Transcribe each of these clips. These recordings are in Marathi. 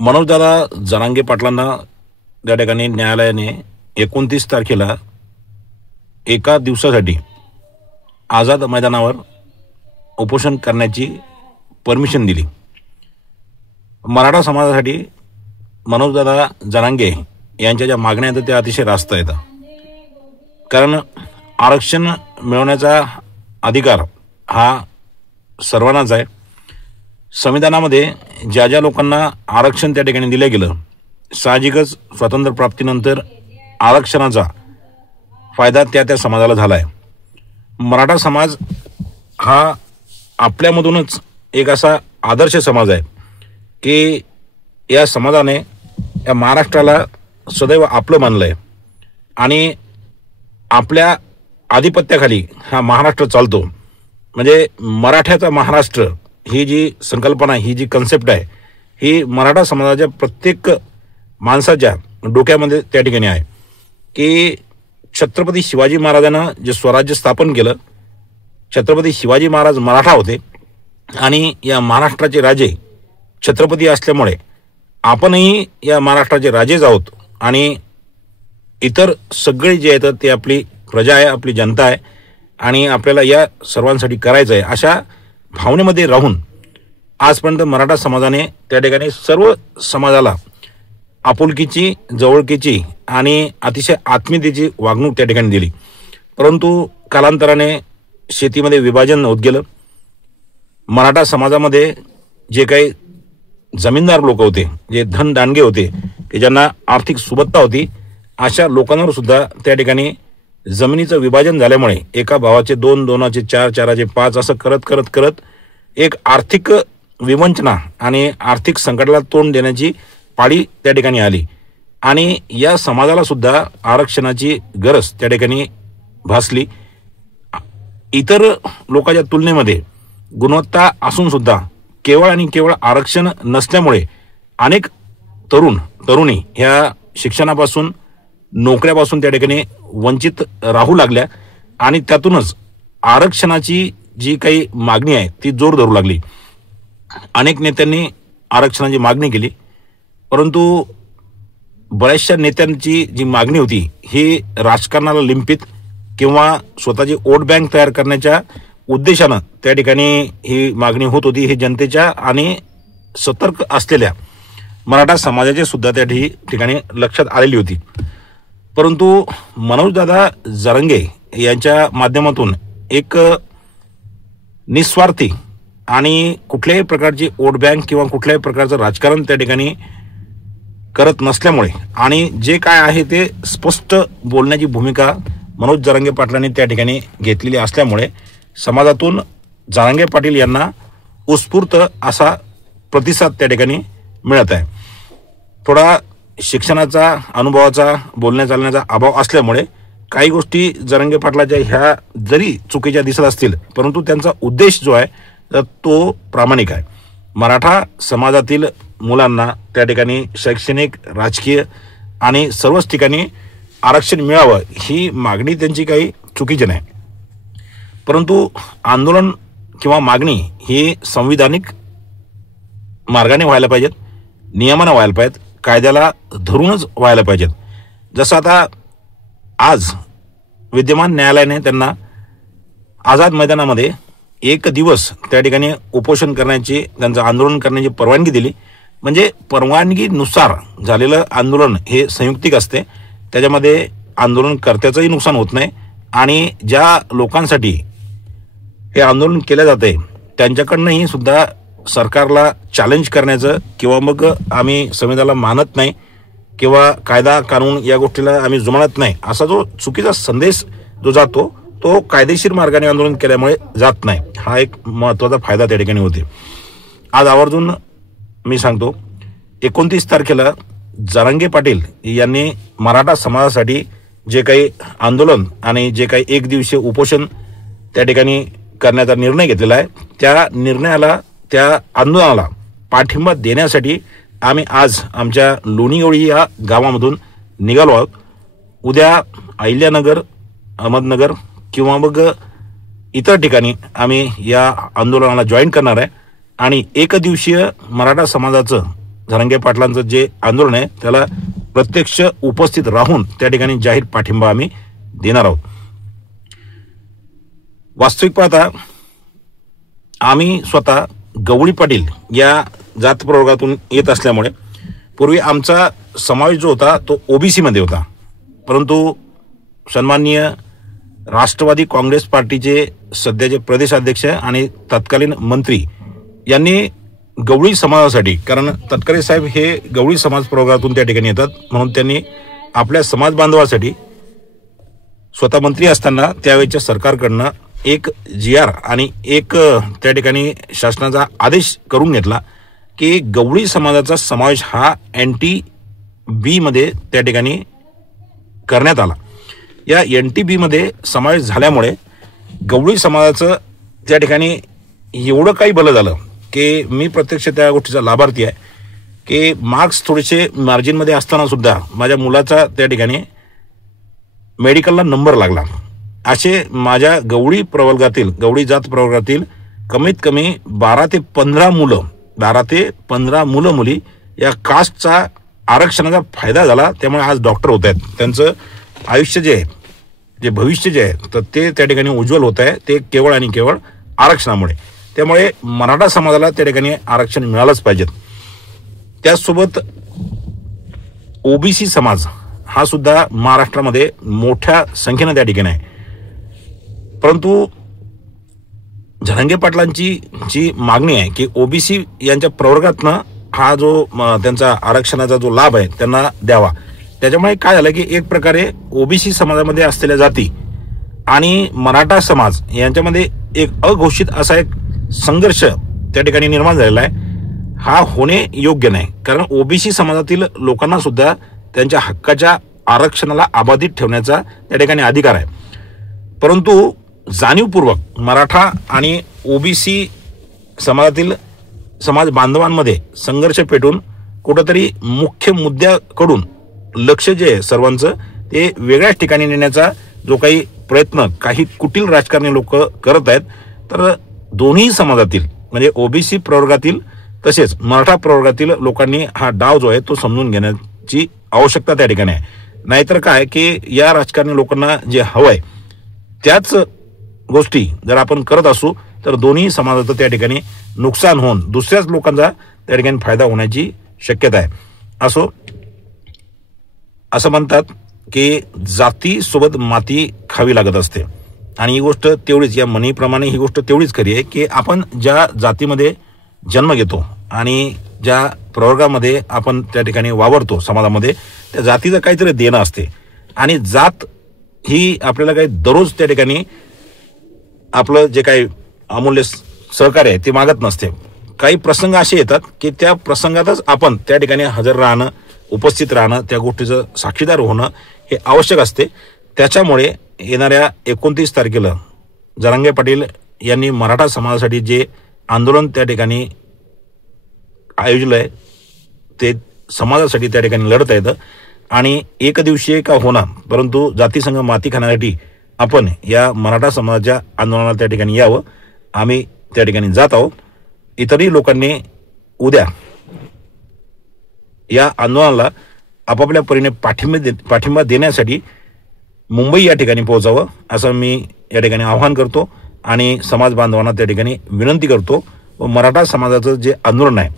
मनोजदादा जरांगे पाटलांना त्या ठिकाणी न्यायालयाने 29 तारखेला एका दिवसासाठी आझाद मैदानावर उपोषण करण्याची परमिशन दिली। मराठा समाजासाठी मनोजदादा जरांगे यांच्या ज्या मागण्या आहेत त्या अतिशय रास्त आहेत। कारण आरक्षण मिळवण्याचा अधिकार हा सर्वांनाच आहे। संविधानामध्ये ज्या ज्या लोकांना आरक्षण त्या ठिकाणी दिले गेलं, साहजिकच स्वातंत्र्य प्राप्तीनंतर आरक्षणाचा फायदा त्या समाजाला झाला आहे। मराठा समाज हा आपल्यामधूनच एक असा आदर्श समाज आहे की या समाजाने या महाराष्ट्राला सदैव आपलं मानलं आहे आणि आपल्या आधिपत्याखाली हा महाराष्ट्र चालतो। म्हणजे मराठ्याचा महाराष्ट्र ही जी संकल्पना, ही जी कन्सेप्ट आहे, ही मराठा समाजाच्या प्रत्येक माणसाच्या डोक्यामध्ये त्या ठिकाणी आहे की छत्रपती शिवाजी महाराजांना जे स्वराज्य स्थापन केलं, छत्रपती शिवाजी महाराज मराठा होते आणि या महाराष्ट्राचे राजे छत्रपती असल्यामुळे आपणही या महाराष्ट्राचे राजेच आहोत आणि इतर सगळे जे आहेत ते आपली प्रजा आहे, आपली जनता आहे आणि आपल्याला या सर्वांसाठी करायचं आहे। अशा भावनेमध्ये राहून आजपर्यंत मराठा समाजाने त्या ठिकाणी सर्व समाजाला आपुलकीची, जवळकीची आणि अतिशय आत्मीयतेची वागणूक त्या ठिकाणी दिली। परंतु कालांतराने शेतीमध्ये विभाजन होत गेलं। मराठा समाजामध्ये जे काही जमीनदार लोक होते, जे धनदांडगे होते, की ज्यांना आर्थिक सुबत्ता होती, अशा लोकांवर सुद्धा त्या ठिकाणी जमिनीचं विभाजन झाल्यामुळे एका भावाचे 2, 2चे 4, 4चे 5 असं करत करत करत एक आर्थिक विवंचना आणि आर्थिक संकटाला तोंड देण्याची पाळी त्या ठिकाणी आली आणि या समाजाला सुद्धा आरक्षणाची गरज त्या ठिकाणी भासली। इतर लोकांच्या तुलनेमध्ये गुणवत्ता असून सुद्धा केवळ आणि केवळ आरक्षण नसल्यामुळे अनेक तरुणी ह्या शिक्षणापासून, नोकऱ्यापासून त्या ठिकाणी वंचित राहू लागल्या आणि त्यातूनच आरक्षणाची जी काही मागणी आहे ती जोर धरू लागली। अनेक नेत्यांनी आरक्षणाची मागणी केली, परंतु बऱ्याचशा नेत्यांची जी मागणी होती ही राजकारणाला लिंपित किंवा स्वतःची वोट बँक तयार करण्याच्या उद्देशानं त्या ठिकाणी ही मागणी होत होती। ही जनतेच्या आणि सतर्क असलेल्या मराठा समाजाच्या सुद्धा त्या ठिकाणी लक्षात आलेली होती। परंतु मनोजदादा जरांगे यांच्या माध्यमातून एक निस्वार्थी आणि कुठल्याही प्रकारची वोट बँक किंवा कुठल्याही प्रकारचं राजकारण त्या ठिकाणी करत नसल्यामुळे आणि जे काय आहे ते स्पष्ट बोलण्याची भूमिका मनोज जरांगे पाटलांनी त्या ठिकाणी घेतलेली असल्यामुळे समाजातून जरांगे पाटील यांना उत्स्फूर्त असा प्रतिसाद त्या ठिकाणी मिळत आहे। थोडा शिक्षणाचा, अनुभवाचा, बोलण्या चालण्याचा अभाव असल्यामुळे काही गोष्टी जरांगे पाटलाच्या ह्या जरी चुकीच्या दिसत असतील, परंतु त्यांचा उद्देश जो आहे तर तो प्रामाणिक आहे। मराठा समाजातील मुलांना त्या ठिकाणी शैक्षणिक, राजकीय आणि सर्वच ठिकाणी आरक्षण मिळावं ही मागणी त्यांची काही चुकीची नाही, परंतु आंदोलन किंवा मागणी ही संविधानिक मार्गाने व्हायला पाहिजेत, नियमानं व्हायला पाहिजेत, कायद्याला धरूनच व्हायला पाहिजेत। जसं आता आज विद्यमान न्यायालयाने त्यांना आझाद मैदानामध्ये एक दिवस त्या ठिकाणी उपोषण करण्याची, त्यांचं आंदोलन करण्याची परवानगी दिली। म्हणजे परवानगीनुसार झालेलं आंदोलन हे संयुक्तिक असते, त्याच्यामध्ये आंदोलनकर्त्याचंही नुकसान होत नाही आणि ज्या लोकांसाठी हे आंदोलन केलं जाते त्यांच्याकडनंही सुद्धा सरकारला चॅलेंज करण्याचं किंवा मग आम्ही संविधानाला मानत नाही किंवा कायदा कानून या गोष्टीला आम्ही जुमानत नाही असा जो चुकीचा संदेश जो जातो तो कायदेशीर मार्गाने आंदोलन केल्यामुळे जात नाही। हा एक महत्त्वाचा फायदा त्या ठिकाणी होते। आज आवर्जून मी सांगतो, 29 तारखेला जरांगे पाटील यांनी मराठा समाजासाठी जे काही आंदोलन आणि जे काही एक दिवसीय उपोषण त्या ठिकाणी करण्याचा निर्णय घेतलेला आहे, त्या निर्णयाला, त्या आंदोलनाला पाठिंबा देण्यासाठी आम्ही आज आमच्या लोणीगवळी या गावामधून निघालो आहोत। उद्या अहिल्यानगर, अहमदनगर किंवा मग इतर ठिकाणी आम्ही या आंदोलनाला जॉईन करणार आहे आणि एक दिवसीय मराठा समाजाचं जरांगे पाटलांचं जे आंदोलन आहे त्याला प्रत्यक्ष उपस्थित राहून त्या ठिकाणी जाहीर पाठिंबा आम्ही देणार आहोत. वास्तविक पाहता आम्ही स्वतः गवळी पाटील या जात प्रवर्गातून येत असल्यामुळे पूर्वी आमचा समावेश जो होता तो ओबीसी मध्ये होता, परंतु सन्माननीय राष्ट्रवादी काँग्रेस पार्टीचे सध्याचे प्रदेशाध्यक्ष आणि तत्कालीन मंत्री यांनी गवळी समाजासाठी, कारण तटकरे साहेब हे गवळी समाज प्रवर्गातून त्या ठिकाणी येतात, म्हणून त्यांनी आपल्या समाज बांधवासाठी स्वतः मंत्री असताना त्यावेळेच्या सरकारकडनं एक GR आणि एक त्या ठिकाणी शासनाचा आदेश करून घेतला की गवळी समाजाचा समावेश हा NTB मध्ये त्या ठिकाणी करण्यात आला. या NTB मध्ये समावेश झाल्यामुळे गवळी समाजाचं त्या ठिकाणी एवढं काही भलं झालं की मी प्रत्यक्ष त्या गोष्टीचा लाभार्थी आहे की मार्क्स थोडेसे मार्जिनमध्ये असताना सुद्धा माझ्या मुलाचा त्या ठिकाणी मेडिकलला नंबर लागला. असे माझ्या गवळी प्रवर्गातील, गवळी जात प्रवर्गातील कमीत कमी 12 ते 15 मुलं मुली या कास्टचा आरक्षणाचा फायदा झाला. त्यामुळे आज डॉक्टर होत आहेत. त्यांचं आयुष्य जे आहे, जे भविष्य जे आहे, तर ते त्या ठिकाणी उज्ज्वल होत आहे, ते केवळ आणि केवळ आरक्षणामुळे. त्यामुळे मराठा समाजाला त्या ठिकाणी आरक्षण मिळालंच पाहिजे. त्याचसोबत ओबीसी समाज हा सुद्धा महाराष्ट्रामध्ये मोठ्या संख्येने त्या ठिकाणी आहे, परंतु जरांगे पाटलांची जी मागणी आहे की ओबीसी यांच्या प्रवर्गातनं हा जो त्यांचा आरक्षणाचा जो लाभ आहे त्यांना द्यावा. त्याच्यामुळे काय झालं की एक प्रकारे ओबीसी समाजामध्ये असलेल्या जाती आणि मराठा समाज यांच्यामध्ये एक अघोषित असा एक संघर्ष त्या ठिकाणी निर्माण झालेला आहे. हा होणे योग्य नाही, कारण ओबीसी समाजातील लोकांना सुद्धा त्यांच्या हक्काच्या आरक्षणाला अबाधित ठेवण्याचा त्या ठिकाणी अधिकार आहे. परंतु जाणीवपूर्वक मराठा आणि ओबीसी समाजातील समाज बांधवांमध्ये संघर्ष पेटून कुठंतरी मुख्य मुद्द्याकडून लक्ष जे आहे सर्वांचं ते वेगळ्याच ठिकाणी नेण्याचा जो काही प्रयत्न काही कुटील राजकारणी लोक करत आहेत, तर दोन्ही समाजातील म्हणजे ओबीसी प्रवर्गातील तसेच मराठा प्रवर्गातील लोकांनी हा डाव जो आहे तो समजून घेण्याची आवश्यकता त्या ठिकाणी आहे. नाहीतर काय की या राजकारणी लोकांना जे हवंय त्याच गोष्टी जर आपण करत असू तर दोन्ही समाजाचं त्या ठिकाणी नुकसान होऊन दुसऱ्याच लोकांचा त्या ठिकाणी फायदा होण्याची शक्यता आहे. असं म्हणतात की जातीसोबत माती खावी लागत असते, आणि ही गोष्ट तेवढीच, या म्हणीप्रमाणे ही गोष्ट तेवढीच खरी आहे की आपण ज्या जातीमध्ये जन्म घेतो आणि ज्या प्रवर्गामध्ये आपण त्या ठिकाणी वावरतो समाजामध्ये, त्या जातीचं काहीतरी देणं असते, आणि जात ही आपल्याला काही दररोज त्या ठिकाणी आपलं जे काही अमूल्य सहकार्य आहे ते मागत नसते. काही प्रसंग असे येतात की त्या प्रसंगातच आपण त्या ठिकाणी हजर राहणं, उपस्थित राहणं, त्या गोष्टीचं साक्षीदार होणं हे आवश्यक असते. त्याच्यामुळे येणाऱ्या 29 तारखेला जरांगे पाटील यांनी मराठा समाजासाठी जे आंदोलन त्या ठिकाणी आयोजलं आहे ते समाजासाठी त्या ठिकाणी लढता येतं, आणि एक दिवशीय का होणार परंतु जातीसंघ माती खाण्यासाठी आपण या मराठा समाजाच्या आंदोलनाला त्या ठिकाणी यावं. आम्ही त्या ठिकाणी जात आहोत. इतरही लोकांनी उद्या या आंदोलनाला आपापल्या परीने पाठिंबा देण्यासाठी मुंबई या ठिकाणी पोहोचावं असं मी या ठिकाणी आवाहन करतो, आणि समाज बांधवांना त्या ठिकाणी विनंती करतो. व मराठा समाजाचं जे आंदोलन आहे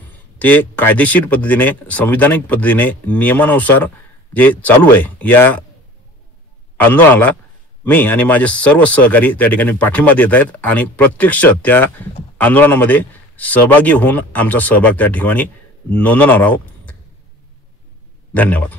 ते कायदेशीर पद्धतीने, संविधानिक पद्धतीने, नियमानुसार जे चालू आहे या आंदोलनाला मी आणि माझे सर्व सहकारी त्या ठिकाणी पाठिंबा देत आहेत, आणि प्रत्यक्ष त्या आंदोलनामध्ये सहभागी होऊन आमचा सहभाग त्या ठिकाणी नोंदवणार आहोत. धन्यवाद.